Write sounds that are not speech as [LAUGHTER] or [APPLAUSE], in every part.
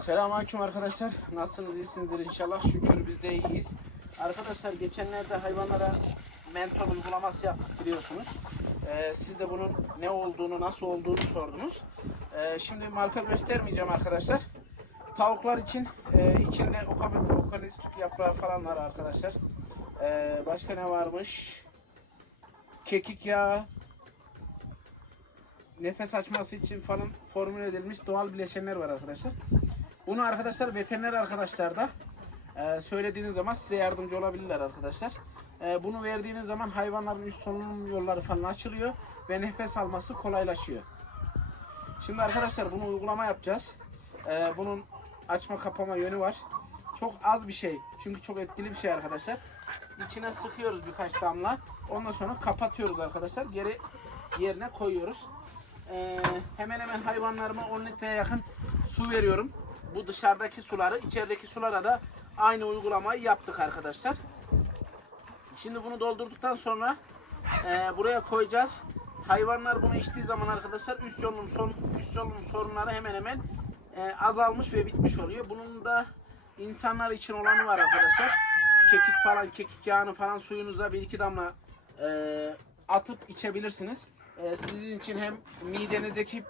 Selamünaleyküm arkadaşlar. Nasılsınız? İyisinizdir inşallah. Şükür biz de iyiyiz. Arkadaşlar geçenlerde hayvanlara mentor uygulaması yaptık biliyorsunuz. Ee, siz de bunun ne olduğunu, nasıl olduğunu sordunuz. Ee, şimdi marka göstermeyeceğim arkadaşlar. Tavuklar için e, içinde okalistük yaprağı falan var arkadaşlar. Ee, başka ne varmış? Kekik yağı, nefes açması için falan formüle edilmiş doğal bileşenler var arkadaşlar. Bunu arkadaşlar veteriner arkadaşlar da e, söylediğiniz zaman size yardımcı olabilirler arkadaşlar. E, bunu verdiğiniz zaman hayvanların üst solunum yolları falan açılıyor ve nefes alması kolaylaşıyor. Şimdi arkadaşlar bunu uygulama yapacağız. E, bunun açma kapama yönü var. Çok az bir şey. Çünkü çok etkili bir şey arkadaşlar. İçine sıkıyoruz birkaç damla. Ondan sonra kapatıyoruz arkadaşlar. Geri yerine koyuyoruz. Ee, hemen hemen hayvanlarıma 10 litreye yakın su veriyorum. Bu dışarıdaki suları, içerideki sulara da aynı uygulamayı yaptık arkadaşlar. Şimdi bunu doldurduktan sonra e, buraya koyacağız. Hayvanlar bunu içtiği zaman arkadaşlar üst solunum, son, üst solunum sorunları hemen hemen e, azalmış ve bitmiş oluyor. Bunun da insanlar için olanı var arkadaşlar. Kekik falan, kekik yağını falan suyunuza bir iki damla e, atıp içebilirsiniz. E, sizin için hem midenizdeki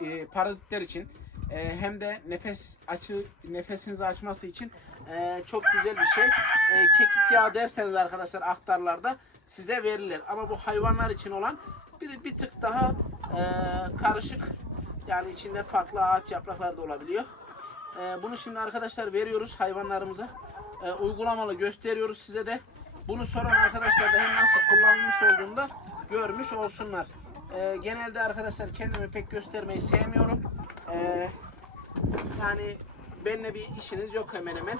e, parazitler için e, hem de nefes açı nefesinizi açması için e, çok güzel bir şey. E, kekik yağı derseniz arkadaşlar aktarlarda size verilir. Ama bu hayvanlar için olan bir, bir tık daha e, karışık. Yani içinde farklı ağaç yaprakları da olabiliyor. E, bunu şimdi arkadaşlar veriyoruz hayvanlarımıza. E, uygulamalı gösteriyoruz size de. Bunu soran arkadaşlar da hem nasıl kullanılmış olduğunu da görmüş olsunlar. E, genelde arkadaşlar kendimi pek göstermeyi sevmiyorum. E, yani benimle bir işiniz yok hemen hemen.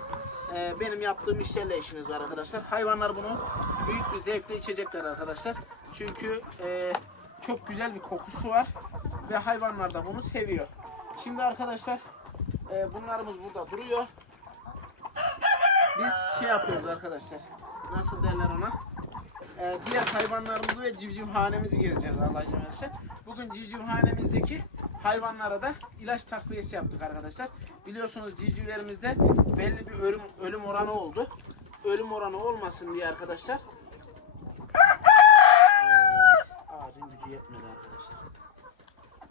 E, benim yaptığım işlerle işiniz var arkadaşlar. Hayvanlar bunu büyük bir zevkle içecekler arkadaşlar. Çünkü e, çok güzel bir kokusu var ve hayvanlar da bunu seviyor. Şimdi arkadaşlar e, bunlarımız burada duruyor. Biz şey yapıyoruz arkadaşlar. Nasıl derler ona? Ee, diğer hayvanlarımızı ve civcivhanemizi gezeceğiz Allah izin verirse. Bugün civcivhanemizdeki hayvanlara da ilaç takviyesi yaptık arkadaşlar. Biliyorsunuz civcivlerimizde belli bir ölüm ölüm oranı oldu. Ölüm oranı olmasın diye arkadaşlar. Evet, ağacın gücü yetmedi arkadaşlar.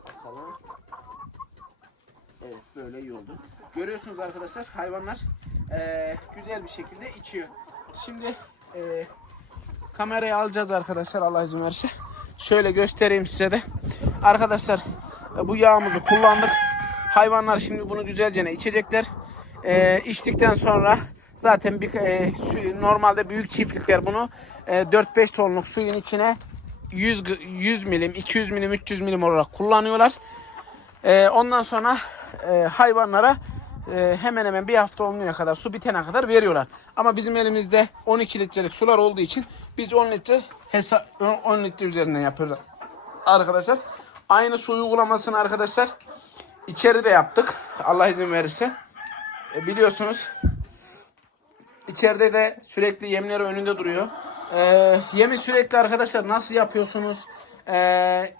Bakalım. Evet böyle iyi oldu. Görüyorsunuz arkadaşlar hayvanlar eee, güzel bir şekilde içiyor. Şimdi eee, kamerayı alacağız arkadaşlar Allah izin verirse. Şöyle göstereyim size de. Arkadaşlar e, bu yağımızı kullandık. Hayvanlar şimdi bunu güzelce içecekler. Eee içtikten sonra zaten bir e, su- normalde büyük çiftlikler bunu e, 4-5 tonluk suyun içine 100 g- 100 milim, 200 milim, 300 milim olarak kullanıyorlar. Ee, ondan sonra e, hayvanlara e, hemen hemen bir hafta 10 güne kadar su bitene kadar veriyorlar. Ama bizim elimizde 12 litrelik sular olduğu için biz 10 litre hesa 10 litre üzerinden yapıyoruz. Arkadaşlar aynı su uygulamasını arkadaşlar içeride yaptık. Allah izin verirse. E, biliyorsunuz İçeride de sürekli yemleri önünde duruyor. Ee, yemi sürekli arkadaşlar nasıl yapıyorsunuz? Ee,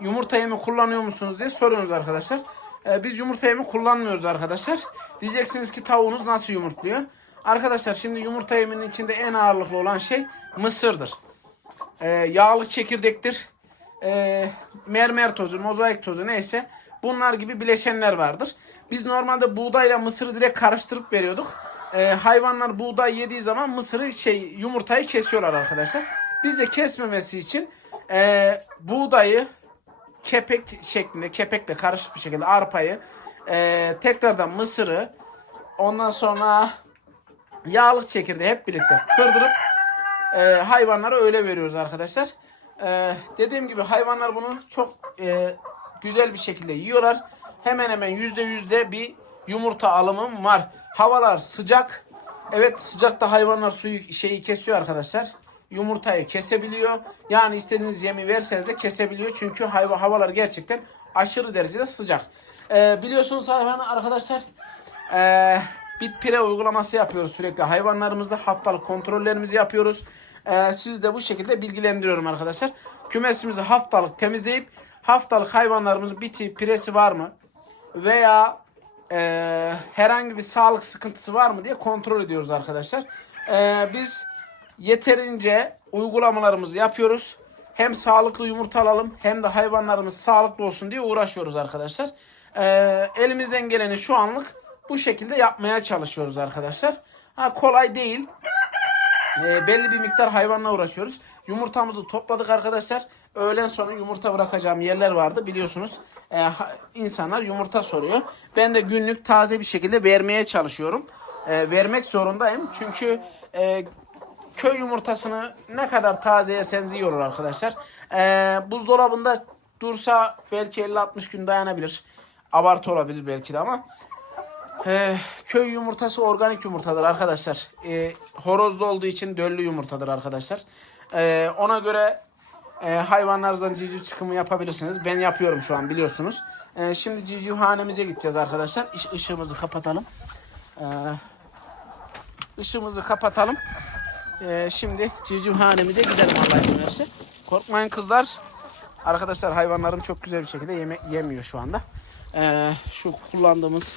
yumurta yemi kullanıyor musunuz diye soruyorsunuz arkadaşlar. Ee, biz yumurta yemi kullanmıyoruz arkadaşlar. Diyeceksiniz ki tavuğunuz nasıl yumurtluyor? Arkadaşlar şimdi yumurta yeminin içinde en ağırlıklı olan şey mısırdır. Ee, yağlı çekirdektir. Ee, mermer tozu, mozaik tozu neyse bunlar gibi bileşenler vardır. Biz normalde buğdayla mısırı direkt karıştırıp veriyorduk. Ee, hayvanlar buğday yediği zaman mısırı şey yumurtayı kesiyorlar arkadaşlar. Biz de kesmemesi için e, buğdayı kepek şeklinde kepekle karışık bir şekilde arpayı e, tekrardan mısırı ondan sonra yağlık çekirdeği hep birlikte kırdırıp e, hayvanlara öyle veriyoruz arkadaşlar. E, dediğim gibi hayvanlar bunu çok e, güzel bir şekilde yiyorlar. Hemen hemen yüzde yüzde bir yumurta alımım var. Havalar sıcak. Evet sıcakta hayvanlar suyu şeyi kesiyor arkadaşlar. Yumurtayı kesebiliyor. Yani istediğiniz yemi verseniz de kesebiliyor. Çünkü hayva havalar gerçekten aşırı derecede sıcak. E, biliyorsunuz hayvan arkadaşlar e, bit pire uygulaması yapıyoruz sürekli. Hayvanlarımızda haftalık kontrollerimizi yapıyoruz. Ee, siz de bu şekilde bilgilendiriyorum arkadaşlar. Kümesimizi haftalık temizleyip haftalık hayvanlarımızın biti piresi var mı? Veya e, herhangi bir sağlık sıkıntısı var mı diye kontrol ediyoruz arkadaşlar. E, biz yeterince uygulamalarımızı yapıyoruz. Hem sağlıklı yumurta alalım hem de hayvanlarımız sağlıklı olsun diye uğraşıyoruz arkadaşlar. E, elimizden geleni şu anlık bu şekilde yapmaya çalışıyoruz arkadaşlar. Ha, kolay değil. E, belli bir miktar hayvanla uğraşıyoruz. Yumurtamızı topladık arkadaşlar. Öğlen sonra yumurta bırakacağım yerler vardı biliyorsunuz. E, insanlar yumurta soruyor. Ben de günlük taze bir şekilde vermeye çalışıyorum. E, vermek zorundayım. Çünkü e, köy yumurtasını ne kadar taze yerseniz iyi olur arkadaşlar. E, buzdolabında dursa belki 50-60 gün dayanabilir. Abartı olabilir belki de ama ee, köy yumurtası organik yumurtadır arkadaşlar. Ee, horozlu olduğu için döllü yumurtadır arkadaşlar. Ee, ona göre e, hayvanlarınızdan civciv çıkımı yapabilirsiniz. Ben yapıyorum şu an biliyorsunuz. Ee, şimdi civcivhanemize gideceğiz arkadaşlar. İş, ışığımızı kapatalım. Ee, ışığımızı kapatalım. Ee, şimdi civcivhanemize gidelim Allah izin. Korkmayın kızlar. Arkadaşlar hayvanlarım çok güzel bir şekilde yeme yemiyor şu anda. Ee, şu kullandığımız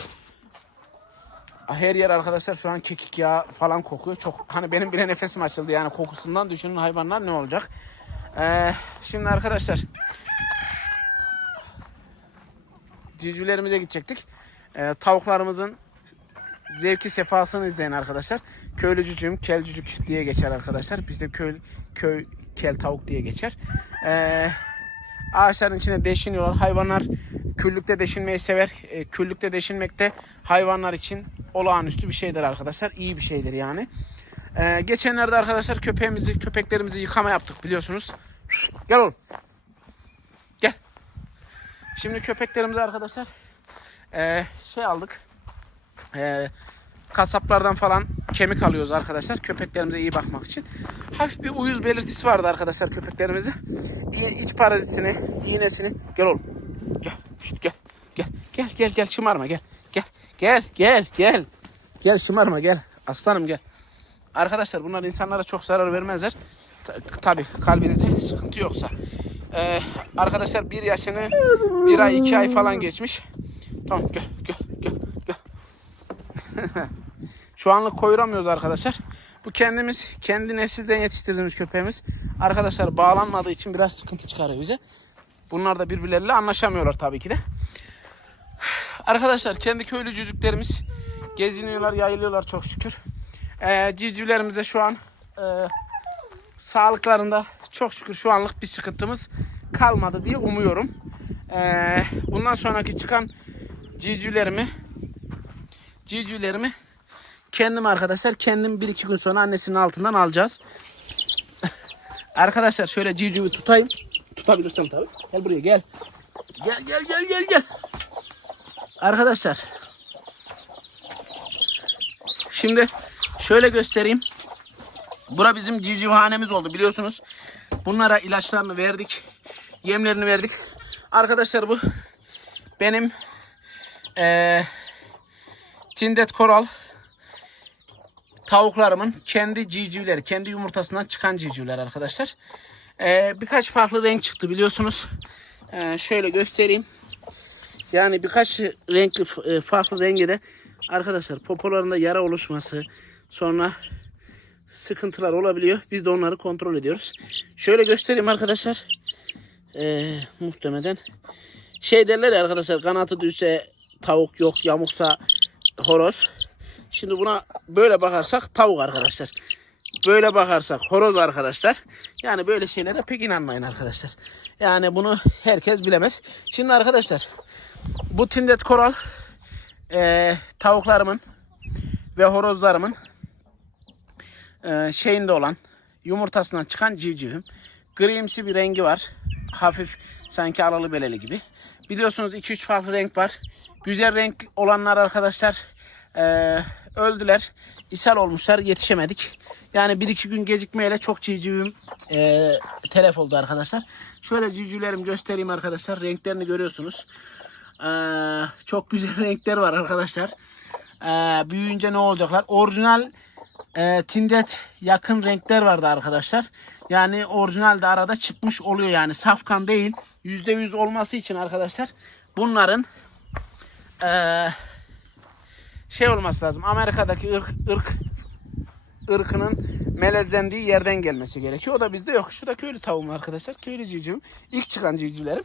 her yer arkadaşlar şu an kekik yağı falan kokuyor. Çok hani benim bile nefesim açıldı yani kokusundan düşünün hayvanlar ne olacak. Ee, şimdi arkadaşlar civcivlerimize gidecektik. Ee, tavuklarımızın zevki sefasını izleyin arkadaşlar. Köylü cücüm, kel cücük diye geçer arkadaşlar. Bizde köy köy kel tavuk diye geçer. Ee, ağaçların içinde deşiniyorlar. Hayvanlar küllükte deşinmeyi sever. E, küllükte deşinmek de hayvanlar için olağanüstü bir şeydir arkadaşlar. İyi bir şeydir yani. Ee, geçenlerde arkadaşlar köpeğimizi, köpeklerimizi yıkama yaptık biliyorsunuz. Gel oğlum. Gel. Şimdi köpeklerimizi arkadaşlar e, şey aldık. E, kasaplardan falan kemik alıyoruz arkadaşlar. Köpeklerimize iyi bakmak için. Hafif bir uyuz belirtisi vardı arkadaşlar köpeklerimizi. İ- iç parazitini, iğnesini. Gel oğlum. Gel. Şşt, gel. Gel. Gel gel gel şımarma gel. Gel. Gel gel gel. Gel şımarma gel. Aslanım gel. Arkadaşlar bunlar insanlara çok zarar vermezler. Ta- Tabii kalbinizde sıkıntı yoksa. Ee, arkadaşlar bir yaşını bir ay iki ay falan geçmiş. Tamam gel gel gel gel. Şu anlık koyuramıyoruz arkadaşlar. Bu kendimiz kendi nesilden yetiştirdiğimiz köpeğimiz. Arkadaşlar bağlanmadığı için biraz sıkıntı çıkarıyor bize. Bunlar da birbirleriyle anlaşamıyorlar tabii ki de. Arkadaşlar kendi köylü cücüklerimiz geziniyorlar, yayılıyorlar çok şükür. Ee, civcivlerimiz de şu an e, sağlıklarında çok şükür şu anlık bir sıkıntımız kalmadı diye umuyorum. Ee, bundan sonraki çıkan civcivlerimi civcivlerimi kendim arkadaşlar kendim bir iki gün sonra annesinin altından alacağız. [LAUGHS] arkadaşlar şöyle civcivi tutayım. Tutabilirsem tabii. Gel buraya gel. Gel gel gel gel gel. Arkadaşlar. Şimdi şöyle göstereyim. Bura bizim civcivhanemiz oldu biliyorsunuz. Bunlara ilaçlarını verdik. Yemlerini verdik. Arkadaşlar bu benim eee Tindet Koral tavuklarımın kendi civcivleri, kendi yumurtasından çıkan civcivler arkadaşlar. Ee, birkaç farklı renk çıktı biliyorsunuz. Ee, şöyle göstereyim. Yani birkaç renkli e, farklı rengi de arkadaşlar popolarında yara oluşması sonra sıkıntılar olabiliyor. Biz de onları kontrol ediyoruz. Şöyle göstereyim arkadaşlar. Ee, muhtemelen şey derler ya arkadaşlar kanatı düşse tavuk yok yamuksa horoz. Şimdi buna böyle bakarsak tavuk arkadaşlar. Böyle bakarsak horoz arkadaşlar. Yani böyle şeylere pek inanmayın arkadaşlar. Yani bunu herkes bilemez. Şimdi arkadaşlar bu tindet koral eee, tavuklarımın ve horozlarımın eee, şeyinde olan yumurtasından çıkan civcivim. Grimsi bir rengi var. Hafif sanki alalı beleli gibi. Biliyorsunuz 2-3 farklı renk var. Güzel renk olanlar arkadaşlar eee, öldüler. ishal olmuşlar. Yetişemedik. Yani 1-2 gün gecikmeyle çok civcivim eee telef oldu arkadaşlar. Şöyle civcivlerimi göstereyim arkadaşlar. Renklerini görüyorsunuz. Eee, çok güzel [LAUGHS] renkler var arkadaşlar. Eee, büyüyünce ne olacaklar? Orijinal e, tindet yakın renkler vardı arkadaşlar. Yani orijinal de arada çıkmış oluyor yani. Safkan değil. %100 olması için arkadaşlar bunların e, şey olması lazım. Amerika'daki ırk ırk ırkının melezlendiği yerden gelmesi gerekiyor. O da bizde yok. Şu da köylü tavuğum arkadaşlar. Köylü civcivim. İlk çıkan civcivlerim.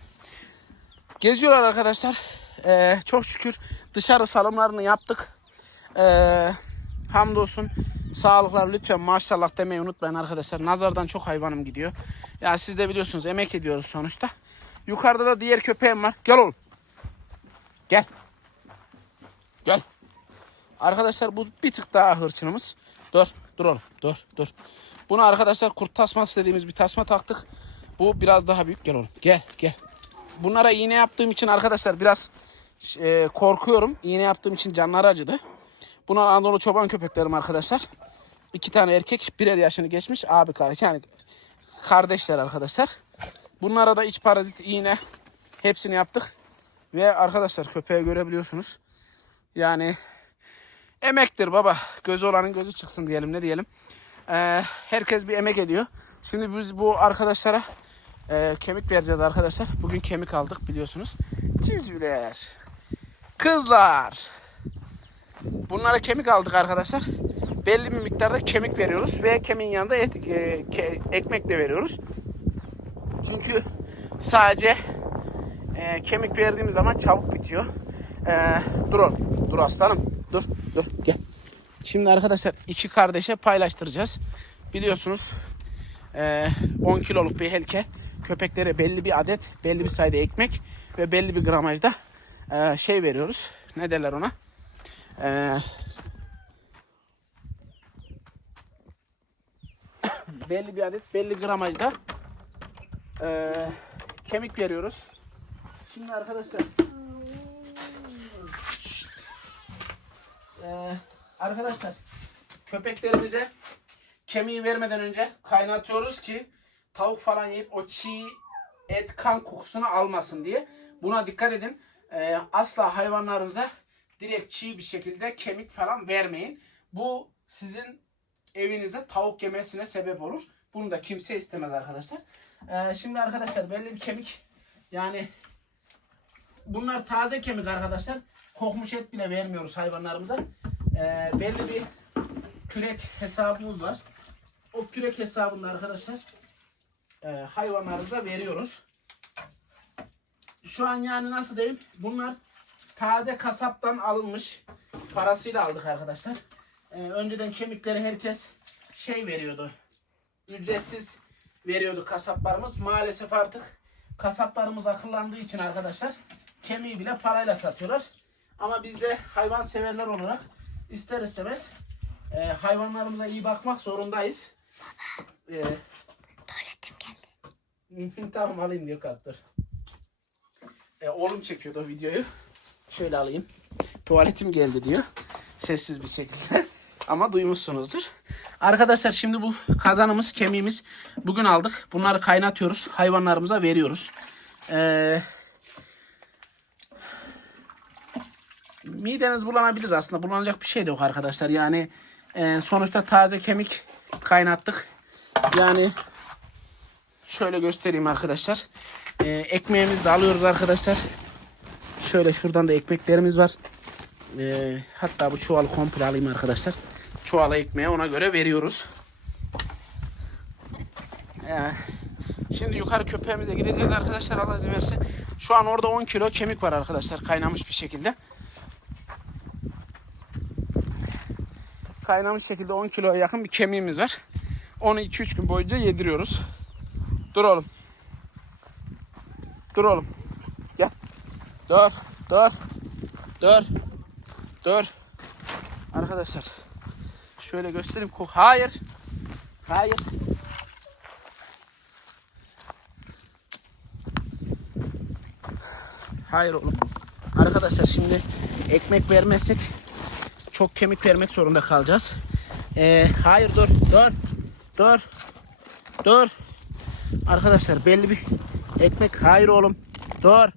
Geziyorlar arkadaşlar. Ee, çok şükür dışarı salımlarını yaptık. Ee, hamdolsun sağlıklar lütfen maşallah demeyi unutmayın arkadaşlar. Nazardan çok hayvanım gidiyor. Ya siz de biliyorsunuz emek ediyoruz sonuçta. Yukarıda da diğer köpeğim var. Gel oğlum. Gel. Gel. Arkadaşlar bu bir tık daha hırçınımız. Dur. Dur oğlum. Dur. Dur. Buna arkadaşlar kurt tasması dediğimiz bir tasma taktık. Bu biraz daha büyük. Gel oğlum. Gel. Gel. Bunlara iğne yaptığım için arkadaşlar biraz e, korkuyorum. İğne yaptığım için canları acıdı. Bunlar Anadolu çoban köpeklerim arkadaşlar. İki tane erkek birer yaşını geçmiş abi kardeş yani kardeşler arkadaşlar. Bunlara da iç parazit iğne hepsini yaptık. Ve arkadaşlar köpeği görebiliyorsunuz. Yani emektir baba. Gözü olanın gözü çıksın diyelim ne diyelim. Ee, herkes bir emek ediyor. Şimdi biz bu arkadaşlara e, kemik vereceğiz arkadaşlar. Bugün kemik aldık biliyorsunuz. Civcivler. Kızlar. Bunlara kemik aldık arkadaşlar. Belli bir miktarda kemik veriyoruz ve kemiğin yanında et, e, ke- ekmek de veriyoruz. Çünkü sadece e, kemik verdiğimiz zaman çabuk bitiyor. E, dur. Dur aslanım. Dur. Gel. Şimdi arkadaşlar iki kardeşe paylaştıracağız. Biliyorsunuz e, 10 kiloluk bir helke köpeklere belli bir adet, belli bir sayıda ekmek ve belli bir gramajda e, şey veriyoruz. Ne derler ona? E, belli bir adet, belli gramajda e, kemik veriyoruz. Şimdi arkadaşlar E, arkadaşlar köpeklerimize kemiği vermeden önce kaynatıyoruz ki tavuk falan yiyip o çiğ et kan kokusunu almasın diye. Buna dikkat edin. Ee, asla hayvanlarınıza direkt çiğ bir şekilde kemik falan vermeyin. Bu sizin evinize tavuk yemesine sebep olur. Bunu da kimse istemez arkadaşlar. Ee, şimdi arkadaşlar belli bir kemik yani bunlar taze kemik arkadaşlar. Kokmuş et bile vermiyoruz hayvanlarımıza. Ee, belli bir kürek hesabımız var. O kürek hesabında arkadaşlar e, hayvanlarımıza veriyoruz. Şu an yani nasıl diyeyim? Bunlar taze kasaptan alınmış. Parasıyla aldık arkadaşlar. E, önceden kemikleri herkes şey veriyordu. Ücretsiz veriyordu kasaplarımız. Maalesef artık kasaplarımız akıllandığı için arkadaşlar kemiği bile parayla satıyorlar. Ama biz de hayvan severler olarak ister istemez e, hayvanlarımıza iyi bakmak zorundayız. E, Tuvaletim geldi. [LAUGHS] tamam alayım diyor kalk dur. E, oğlum çekiyordu o videoyu. Şöyle alayım. Tuvaletim geldi diyor. Sessiz bir şekilde. [LAUGHS] Ama duymuşsunuzdur. Arkadaşlar şimdi bu kazanımız, kemiğimiz bugün aldık. Bunları kaynatıyoruz. Hayvanlarımıza veriyoruz. Ee, mideniz bulanabilir aslında. Bulanacak bir şey de yok arkadaşlar. Yani e, sonuçta taze kemik kaynattık. Yani Şöyle göstereyim arkadaşlar. Ee, ekmeğimizi de alıyoruz arkadaşlar. Şöyle şuradan da ekmeklerimiz var. Ee, hatta bu çuvalı komple alayım arkadaşlar. Çuvalı ekmeği ona göre veriyoruz. Ee, şimdi yukarı köpeğimize gideceğiz arkadaşlar Allah izin verirse. Şu an orada 10 kilo kemik var arkadaşlar kaynamış bir şekilde. Kaynamış şekilde 10 kiloya yakın bir kemiğimiz var. Onu 2-3 gün boyunca yediriyoruz. Dur oğlum. Dur oğlum. Gel. Dur. Dur. Dur. Dur. Arkadaşlar. Şöyle göstereyim. Hayır. Hayır. Hayır oğlum. Arkadaşlar şimdi ekmek vermezsek çok kemik vermek zorunda kalacağız. Ee, hayır dur. Dur. Dur. Dur. Arkadaşlar belli bir ekmek. Hayır oğlum. Dur.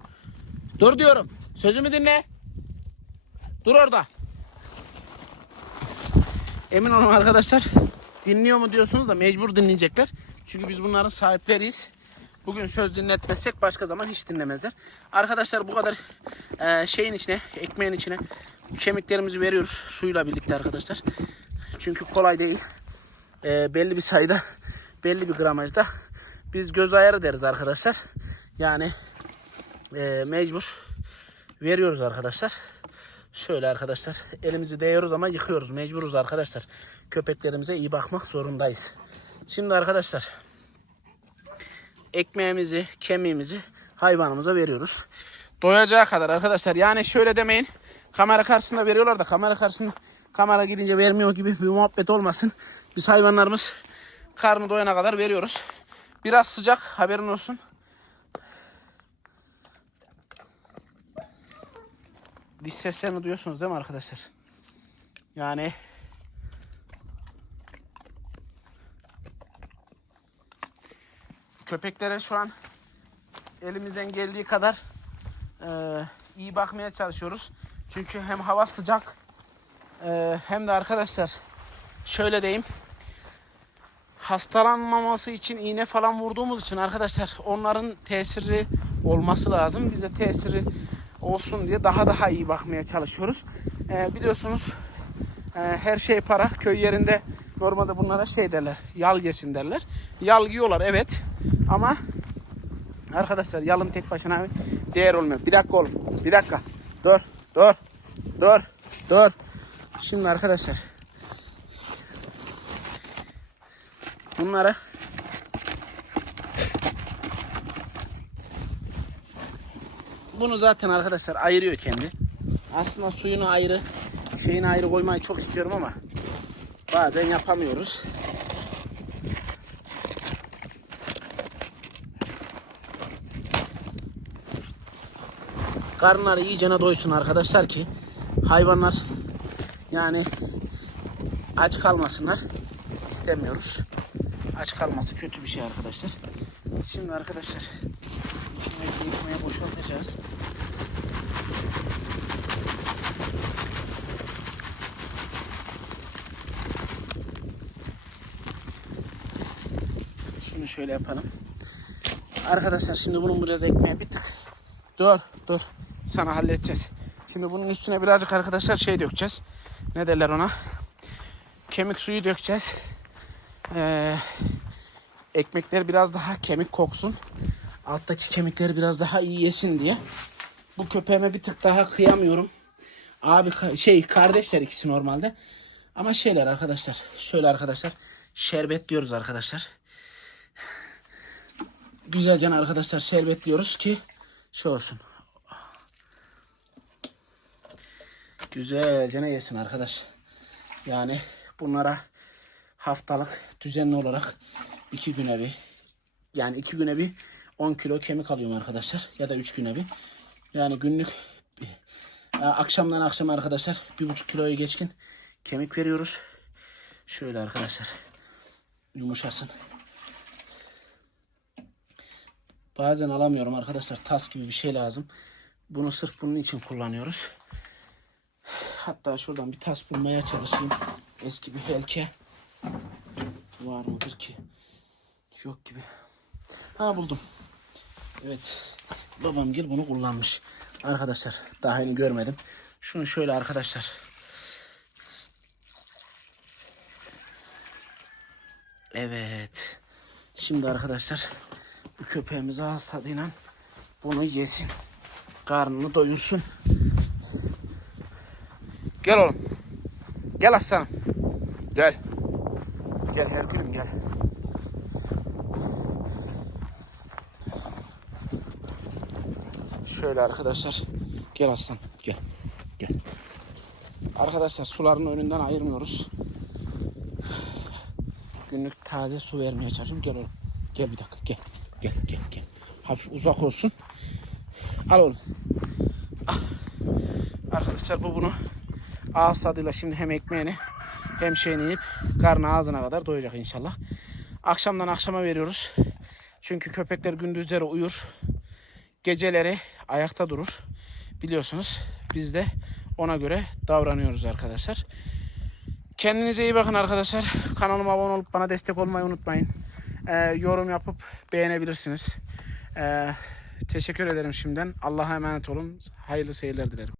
Dur diyorum. Sözümü dinle. Dur orada. Emin olun arkadaşlar. Dinliyor mu diyorsunuz da mecbur dinleyecekler. Çünkü biz bunların sahipleriyiz. Bugün söz dinletmezsek başka zaman hiç dinlemezler. Arkadaşlar bu kadar e, şeyin içine, ekmeğin içine kemiklerimizi veriyoruz suyla birlikte arkadaşlar. Çünkü kolay değil. E, belli bir sayıda, belli bir gramajda biz göz ayarı deriz arkadaşlar. Yani e, mecbur veriyoruz arkadaşlar. Şöyle arkadaşlar elimizi değiyoruz ama yıkıyoruz. Mecburuz arkadaşlar. Köpeklerimize iyi bakmak zorundayız. Şimdi arkadaşlar ekmeğimizi, kemiğimizi hayvanımıza veriyoruz. Doyacağı kadar arkadaşlar. Yani şöyle demeyin. Kamera karşısında veriyorlar da kamera karşısında kamera gidince vermiyor gibi bir muhabbet olmasın. Biz hayvanlarımız karnı doyana kadar veriyoruz. Biraz sıcak haberin olsun. Diş seslerini duyuyorsunuz değil mi arkadaşlar? Yani köpeklere şu an elimizden geldiği kadar e, iyi bakmaya çalışıyoruz. Çünkü hem hava sıcak e, hem de arkadaşlar şöyle diyeyim hastalanmaması için iğne falan vurduğumuz için arkadaşlar onların tesiri olması lazım. Bize tesiri olsun diye daha daha iyi bakmaya çalışıyoruz. E, biliyorsunuz e, her şey para. Köy yerinde normalde bunlara şey derler. Yal geçin derler. Yal yiyorlar evet. Ama arkadaşlar yalın tek başına değer olmuyor. Bir dakika oğlum. Bir dakika. Dur. Dur. Dur. Dur. Şimdi arkadaşlar bunları bunu zaten arkadaşlar ayırıyor kendi. Aslında suyunu ayrı, şeyini ayrı koymayı çok istiyorum ama bazen yapamıyoruz. Karınları iyicene doysun arkadaşlar ki hayvanlar yani aç kalmasınlar istemiyoruz. Aç kalması kötü bir şey arkadaşlar. Şimdi arkadaşlar içindeki ekmeği boşaltacağız. Şunu şöyle yapalım. Arkadaşlar şimdi bunun biraz ekmeği bir tık. Dur dur. Sana halledeceğiz. Şimdi bunun üstüne birazcık arkadaşlar şey dökeceğiz. Ne derler ona? Kemik suyu dökeceğiz. Ee, ekmekler biraz daha kemik koksun. Alttaki kemikleri biraz daha iyi yesin diye. Bu köpeğime bir tık daha kıyamıyorum. Abi şey kardeşler ikisi normalde. Ama şeyler arkadaşlar. Şöyle arkadaşlar. Şerbet diyoruz arkadaşlar. Güzelce arkadaşlar şerbet diyoruz ki şu olsun. Güzelce yesin arkadaş. Yani bunlara haftalık düzenli olarak iki güne bir yani iki güne bir 10 kilo kemik alıyorum arkadaşlar. Ya da 3 güne bir. Yani günlük e, akşamdan akşam arkadaşlar bir buçuk kiloya geçkin kemik veriyoruz. Şöyle arkadaşlar yumuşasın. Bazen alamıyorum arkadaşlar. Tas gibi bir şey lazım. Bunu sırf bunun için kullanıyoruz. Hatta şuradan bir tas bulmaya çalışayım. Eski bir helke. Var mıdır ki? Yok gibi. Ha buldum. Evet. Babam gel bunu kullanmış. Arkadaşlar daha henüz görmedim. Şunu şöyle arkadaşlar. Evet. Şimdi arkadaşlar bu köpeğimiz ağız tadıyla bunu yesin. Karnını doyursun. Gel oğlum. Gel aslanım. Gel. Gel Herkülüm gel. Şöyle arkadaşlar. Gel aslan. Gel. Gel. Arkadaşlar suların önünden ayırmıyoruz. Günlük taze su vermeye çalışıyorum. Gel oğlum. Gel bir dakika gel. Gel gel gel. Hafif uzak olsun. Al oğlum. Ah. Arkadaşlar bu bunu ağız tadıyla şimdi hem ekmeğini hem şeyini yiyip karnı ağzına kadar doyacak inşallah. Akşamdan akşama veriyoruz. Çünkü köpekler gündüzleri uyur. Geceleri ayakta durur. Biliyorsunuz biz de ona göre davranıyoruz arkadaşlar. Kendinize iyi bakın arkadaşlar. Kanalıma abone olup bana destek olmayı unutmayın. e, yorum yapıp beğenebilirsiniz. E, teşekkür ederim şimdiden. Allah'a emanet olun. Hayırlı seyirler dilerim.